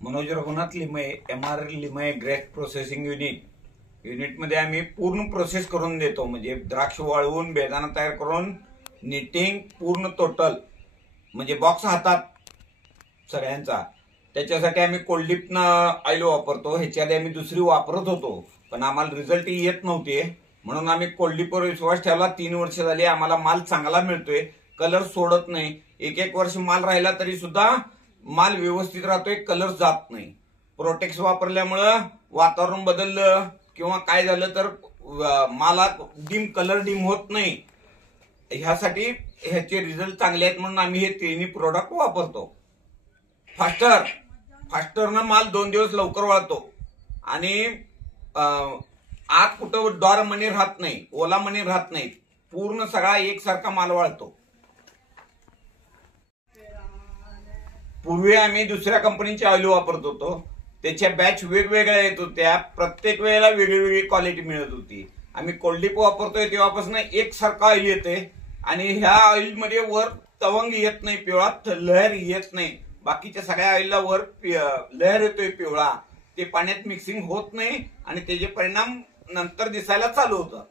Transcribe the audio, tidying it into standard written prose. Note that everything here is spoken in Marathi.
Manoj Raghunath Limaye, MR Limaye great processing युनिटमध्ये आम्ही पूर्ण प्रोसेस करून देतो. म्हणजे द्राक्ष वाळवून बेदाणा तयार करून निटिंग पूर्ण टोटल म्हणजे बॉक्स हातात सगळ्यांचा. त्याच्यासाठी आम्ही कोल्डीपनं ऑइल वापरतो. ह्याच्या आधी आम्ही दुसरी वापरत होतो पण आम्हाला रिझल्ट येत नव्हते म्हणून आम्ही कोल्डीपवर विश्वास ठेवला. 3 वर्ष झाली आम्हाला माल चांगला मिळतोय, कलर सोडत नाही. एक वर्ष माल राहिला तरी सुद्धा माल व्यवस्थित राहतोय, कलर जात नाही. प्रोटेक्स वापरल्यामुळं वातावरण बदललं किंवा काय झालं तर माला कलर डिम होत नाही. ह्यासाठी ह्याचे रिझल्ट चांगले आहेत म्हणून आम्ही हे तिन्ही प्रोडक्ट वापरतो. फास्टरनं माल 2 दिवस लवकर वाळतो आणि आत कुठं डॉर मणी राहत नाही, ओला मणी राहत नाही, पूर्ण सगळा एकसारखा माल वाळतो. पूर्वी आम्ही दुसऱ्या कंपनीचे ऑइल वापरत होतो, त्याच्या बॅच वेगवेगळ्या येत होत्या, प्रत्येक वेळेला वेगळी क्वालिटी मिळत होती. आम्ही कोल्डीप वापरतोय तेव्हापासून एकसारखा ऑइल येते आणि ह्या ऑइल मध्ये वर तवंग येत नाही, पिवळा लहर येत नाही. बाकीच्या सगळ्या ऑइलला वर लहर येतोय पिवळा, ते पाण्यात मिक्सिंग होत नाही आणि त्याचे परिणाम नंतर दिसायला चालू होतात.